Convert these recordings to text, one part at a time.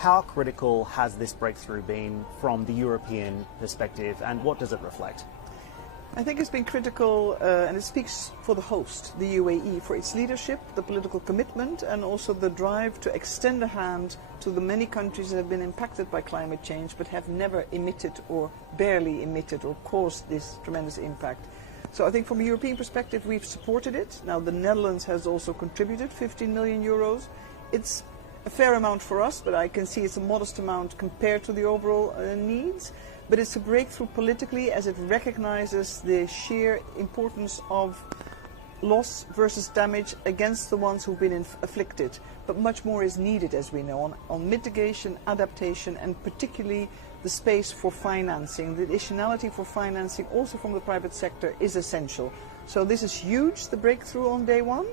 How critical has this breakthrough been from the European perspective, and what does it reflect? I think it's been critical, and it speaks for the host, the UAE, for its leadership, the political commitment, and also the drive to extend a hand to the many countries that have been impacted by climate change but have never emitted or barely emitted or caused this tremendous impact. So I think from a European perspective we've supported it. Now the Netherlands has also contributed 15 million euros. It's a fair amount for us, but I can see it's a modest amount compared to the overall needs. But it's a breakthrough politically as it recognizes the sheer importance of loss versus damage against the ones who've been afflicted. But much more is needed, as we know, on mitigation, adaptation, and particularly the space for financing. The additionality for financing also from the private sector is essential. So this is huge, the breakthrough on day one,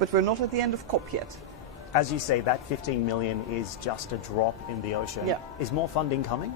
but we're not at the end of COP yet. As you say, that 15 million is just a drop in the ocean. Yeah. Is more funding coming?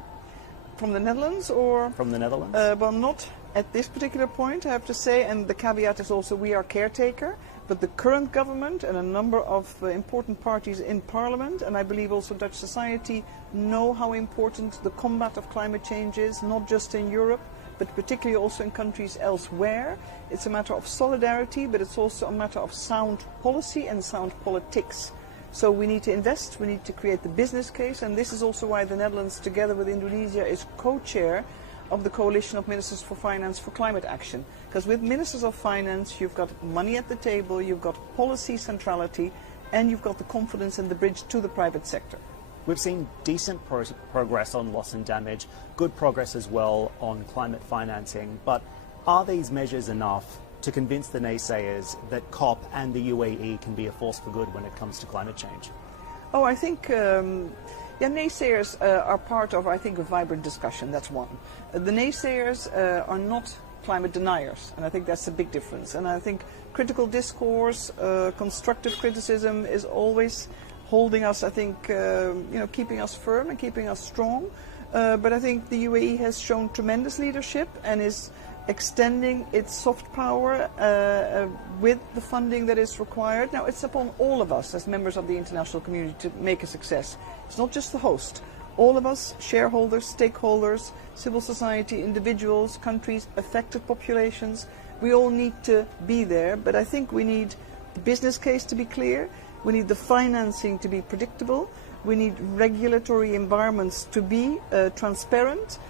From the Netherlands or? From the Netherlands? Well, not at this particular point, I have to say, and the caveat is also we are caretaker, but the current government and a number of important parties in Parliament, and I believe also Dutch society, know how important the combat of climate change is, not just in Europe, but particularly also in countries elsewhere. It's a matter of solidarity, but it's also a matter of sound policy and sound politics. So we need to invest, we need to create the business case, and this is also why the Netherlands, together with Indonesia, is co-chair of the Coalition of Ministers for Finance for Climate Action. Because with Ministers of Finance, you've got money at the table, you've got policy centrality, and you've got the confidence and the bridge to the private sector. We've seen decent progress on loss and damage, good progress as well on climate financing, but are these measures enough to convince the naysayers that COP and the UAE can be a force for good when it comes to climate change? Oh, I think naysayers are part of, I think, a vibrant discussion. That's one. The naysayers are not climate deniers, and I think that's a big difference. And I think critical discourse, constructive criticism is always holding us, I think, keeping us firm and keeping us strong. But I think the UAE has shown tremendous leadership and is extending its soft power with the funding that is required. Now it's upon all of us as members of the international community to make a success. It's not just the host. All of us, shareholders, stakeholders, civil society, individuals, countries, affected populations, we all need to be there, but I think we need the business case to be clear, we need the financing to be predictable, we need regulatory environments to be transparent,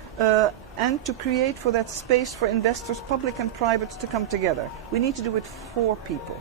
and to create for that space for investors, public and private, to come together. We need to do it for people.